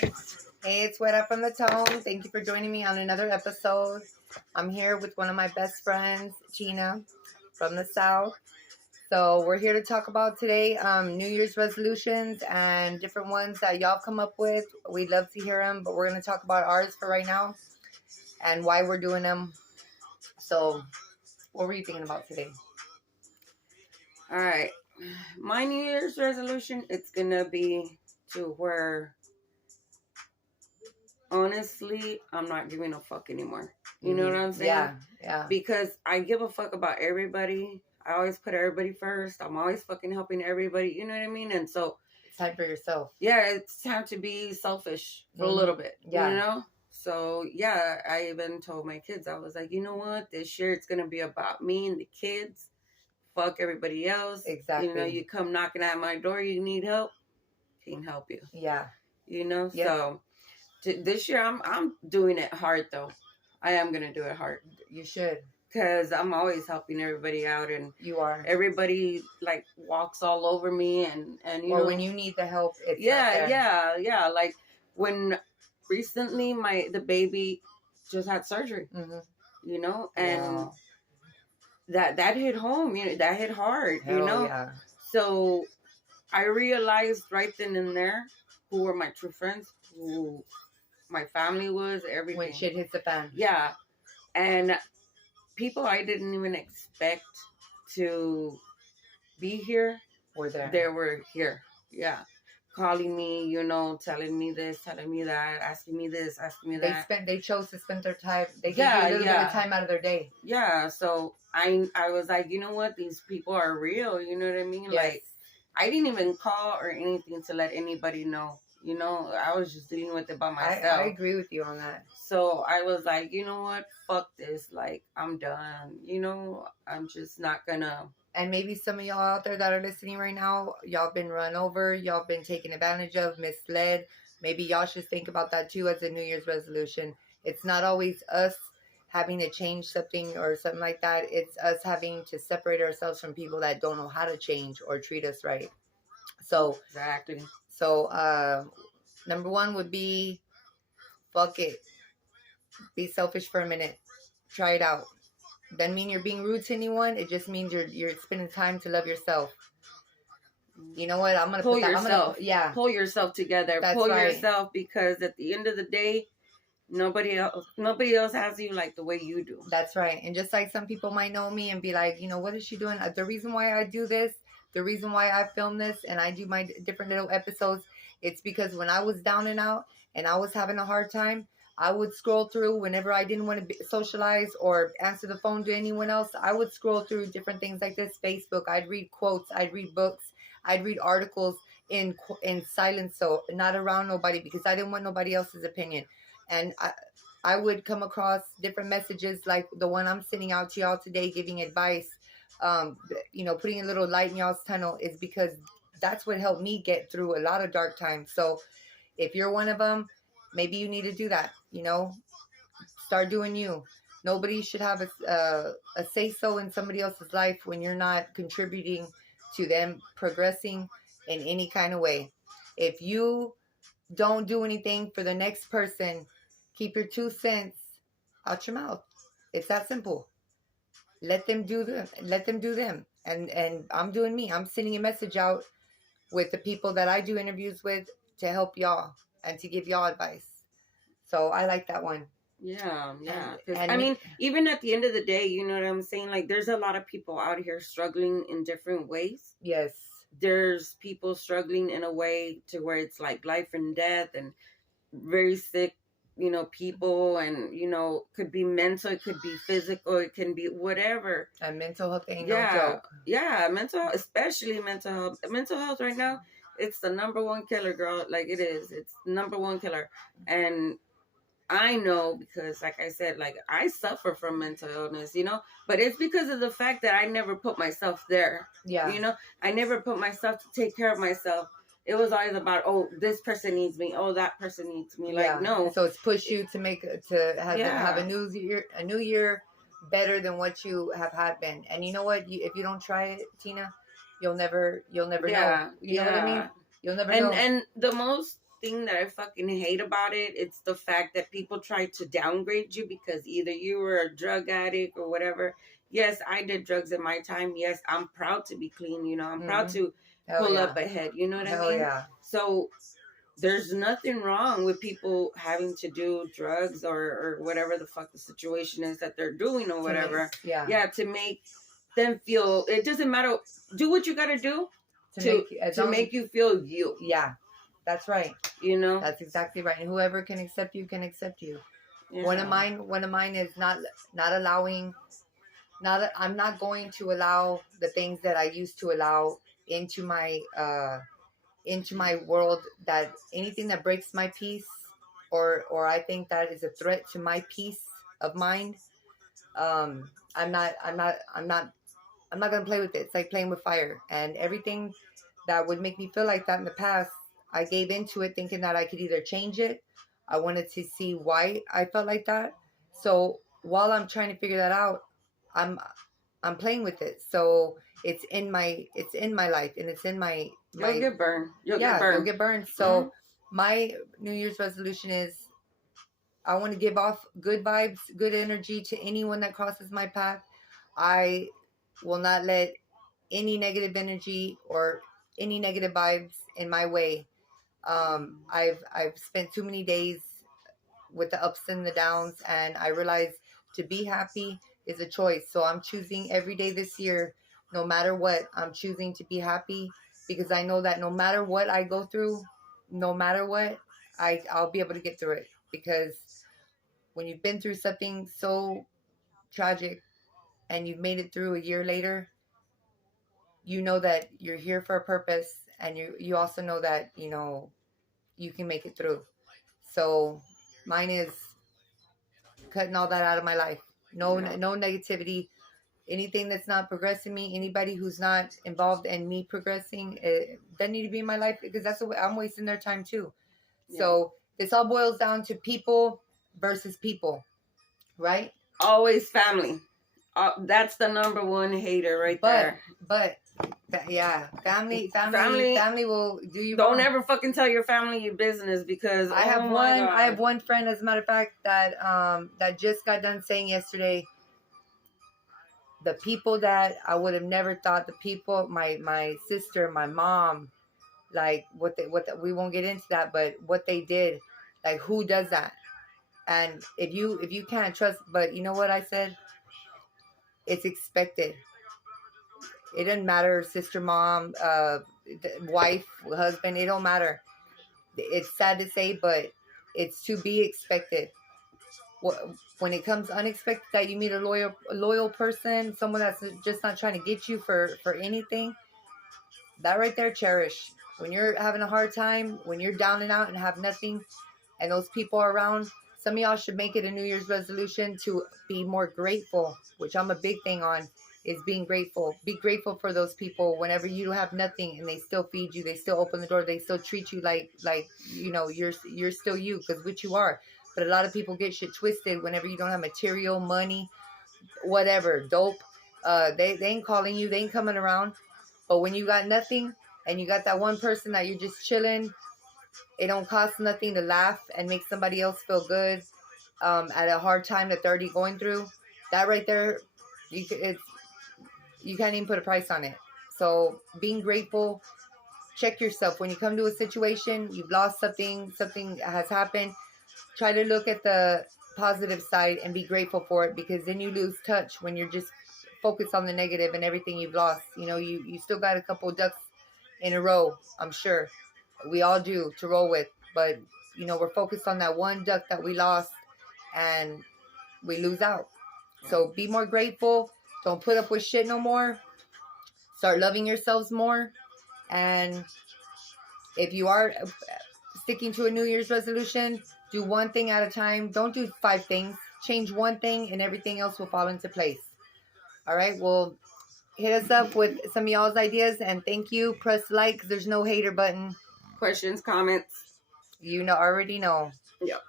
Hey, it's Wera from the Tone. Thank you for joining me on another episode. I'm here with one of my best friends, Gina, from the South. So we're here to talk about today New Year's resolutions and different ones that y'all come up with. We'd love to hear them, but we're going to talk about ours for right now and why we're doing them. So what were you thinking about today? All right. My New Year's resolution, it's going to be to where, honestly, I'm not giving a fuck anymore. You know what I'm saying? Yeah. Because I give a fuck about everybody. I always put everybody first. I'm always fucking helping everybody. You know what I mean? And so, it's time for yourself. Yeah, it's time to be selfish for a little bit. Yeah. You know? So, yeah, I even told my kids, I was like, you know what? This year it's going to be about me and the kids. Fuck everybody else. Exactly. You know, you come knocking at my door, you need help, can't help you. Yeah. You know, yep. So this year I'm doing it hard though. I am gonna do it hard. You should, because I'm always helping everybody out, and you are. Everybody like walks all over me, and you know, when you need the help, it's not there. yeah. Like when recently the baby just had surgery. Mm-hmm. You know, and that hit home. You know, that hit hard. Hell you know, yeah. So I realized right then and there who were my true friends, who my family was, everything. When shit hits the fan. Yeah. And people I didn't even expect to be here were there. They were here. Yeah. Calling me, you know, telling me this, telling me that, asking me this, asking me that. They chose to spend their time. They gave you a little bit of time out of their day. Yeah. So I was like, you know what? These people are real. You know what I mean? Yes. Like, I didn't even call or anything to let anybody know. You know, I was just dealing with it by myself. I agree with you on that. So I was like, you know what? Fuck this. Like, I'm done. You know, I'm just not gonna. And maybe some of y'all out there that are listening right now, y'all been run over, y'all been taken advantage of, misled. Maybe y'all should think about that too as a New Year's resolution. It's not always us having to change something or something like that. It's us having to separate ourselves from people that don't know how to change or treat us right. So exactly. So number one would be, fuck it. Be selfish for a minute. Try it out. Doesn't mean you're being rude to anyone. It just means you're spending time to love yourself. You know what? I'm gonna pull yourself. Pull yourself together. That's pull right. yourself, because at the end of the day, nobody else has you like the way you do. That's right. And just like some people might know me and be like, you know, what is she doing? The reason why I do this, the reason why I film this and I do my different little episodes, it's because when I was down and out and I was having a hard time, I would scroll through whenever I didn't want to socialize or answer the phone to anyone else. I would scroll through different things like this, Facebook. I'd read quotes. I'd read books. I'd read articles in silence, so not around nobody, because I didn't want nobody else's opinion. And I would come across different messages like the one I'm sending out to y'all today, giving advice, you know, putting a little light in y'all's tunnel, is because that's what helped me get through a lot of dark times. So if you're one of them, maybe you need to do that, you know, start doing you. Nobody should have a say-so in somebody else's life when you're not contributing to them progressing in any kind of way. If you don't do anything for the next person, keep your 2 cents out your mouth. It's that simple. Let them do them. And I'm doing me. I'm sending a message out with the people that I do interviews with to help y'all and to give y'all advice. So I like that one. Yeah. And I mean, even at the end of the day, you know what I'm saying? Like, there's a lot of people out here struggling in different ways. Yes. There's people struggling in a way to where it's like life and death, and very sick, you know, people, and, you know, could be mental, it could be physical, it can be whatever. And mental health ain't no joke. Yeah, especially mental health. Mental health right now, it's the number one killer, girl. Like, it is. It's the number one killer. And I know, because like I said, like, I suffer from mental illness, you know, but it's because of the fact that I never put myself there. Yeah. You know, I never put myself to take care of myself. It was always about, oh, this person needs me. Oh, that person needs me. Like, no. So it's pushed you to have a new year better than what you have had been. And you know what? If you don't try it, Tina, you'll never know. You know what I mean? You'll never know. And the most thing that I fucking hate about it. It's the fact that people try to downgrade you because either you were a drug addict or whatever. Yes, I did drugs in my time. Yes, I'm proud to be clean. You know, I'm proud to Hell pull yeah. up ahead. You know what I Hell mean? yeah. So there's nothing wrong with people having to do drugs or whatever the fuck the situation is that they're doing or whatever. Yeah. To make them feel, it doesn't matter. Do what you got to do to make you feel you. Yeah, that's right. You know, that's exactly right. And whoever can accept you can accept you. Yeah. One of mine is not allowing. I'm not going to allow the things that I used to allow into my world. That anything that breaks my peace, or I think that is a threat to my peace of mind. I'm not gonna play with it. It's like playing with fire. And everything that would make me feel like that in the past, I gave into it thinking that I could either change it. I wanted to see why I felt like that. So while I'm trying to figure that out, I'm playing with it. So it's in my life, and it's in my you'll get burned. You'll get burned. So my New Year's resolution is I want to give off good vibes, good energy to anyone that crosses my path. I will not let any negative energy or any negative vibes in my way. I've spent too many days with the ups and the downs, and I realize to be happy is a choice. So I'm choosing every day this year, no matter what, I'm choosing to be happy, because I know that no matter what I go through, no matter what, I'll be able to get through it. Because when you've been through something so tragic and you've made it through a year later, you know that you're here for a purpose, and you also know that you can make it through. So mine is cutting all that out of my life. No negativity. Anything that's not progressing me, anybody who's not involved in me progressing, it doesn't need to be in my life, because that's what I'm wasting their time too. So this all boils down to people versus people, right? Always family. That's the number one hater right there. But yeah, family will do you. Don't ever fucking tell your family your business, because I have one friend, as a matter of fact, that just got done saying yesterday, the people that I would have never thought, the people, my sister, my mom, like we won't get into that, but what they did, like who does that? And if you can't trust, but you know what I said? It's expected. It doesn't matter, sister, mom, wife, husband, it don't matter. It's sad to say, but it's to be expected. When it comes unexpected, that you meet a loyal person, someone that's just not trying to get you for anything, that right there, cherish. When you're having a hard time, when you're down and out and have nothing, and those people are around, some of y'all should make it a New Year's resolution to be more grateful, which I'm a big thing on, is being grateful. Be grateful for those people whenever you have nothing and they still feed you, they still open the door, they still treat you like you're still you, because which you are. But a lot of people get shit twisted whenever you don't have material, money, whatever, dope. They ain't calling you, they ain't coming around. But when you got nothing and you got that one person that you're just chilling, it don't cost nothing to laugh and make somebody else feel good at a hard time that they're already going through. That right there, you can't even put a price on it. So being grateful, check yourself. When you come to a situation, you've lost something has happened, try to look at the positive side and be grateful for it, because then you lose touch when you're just focused on the negative and everything you've lost. You still got a couple ducks in a row, I'm sure. We all do, to roll with. But, we're focused on that one duck that we lost, and we lose out. So be more grateful. Don't put up with shit no more. Start loving yourselves more. And if you are sticking to a New Year's resolution, do one thing at a time. Don't do 5 things. Change one thing and everything else will fall into place. All right. Well, hit us up with some of y'all's ideas, and thank you. Press like, because there's no hater button. Questions, comments. Already know. Yep.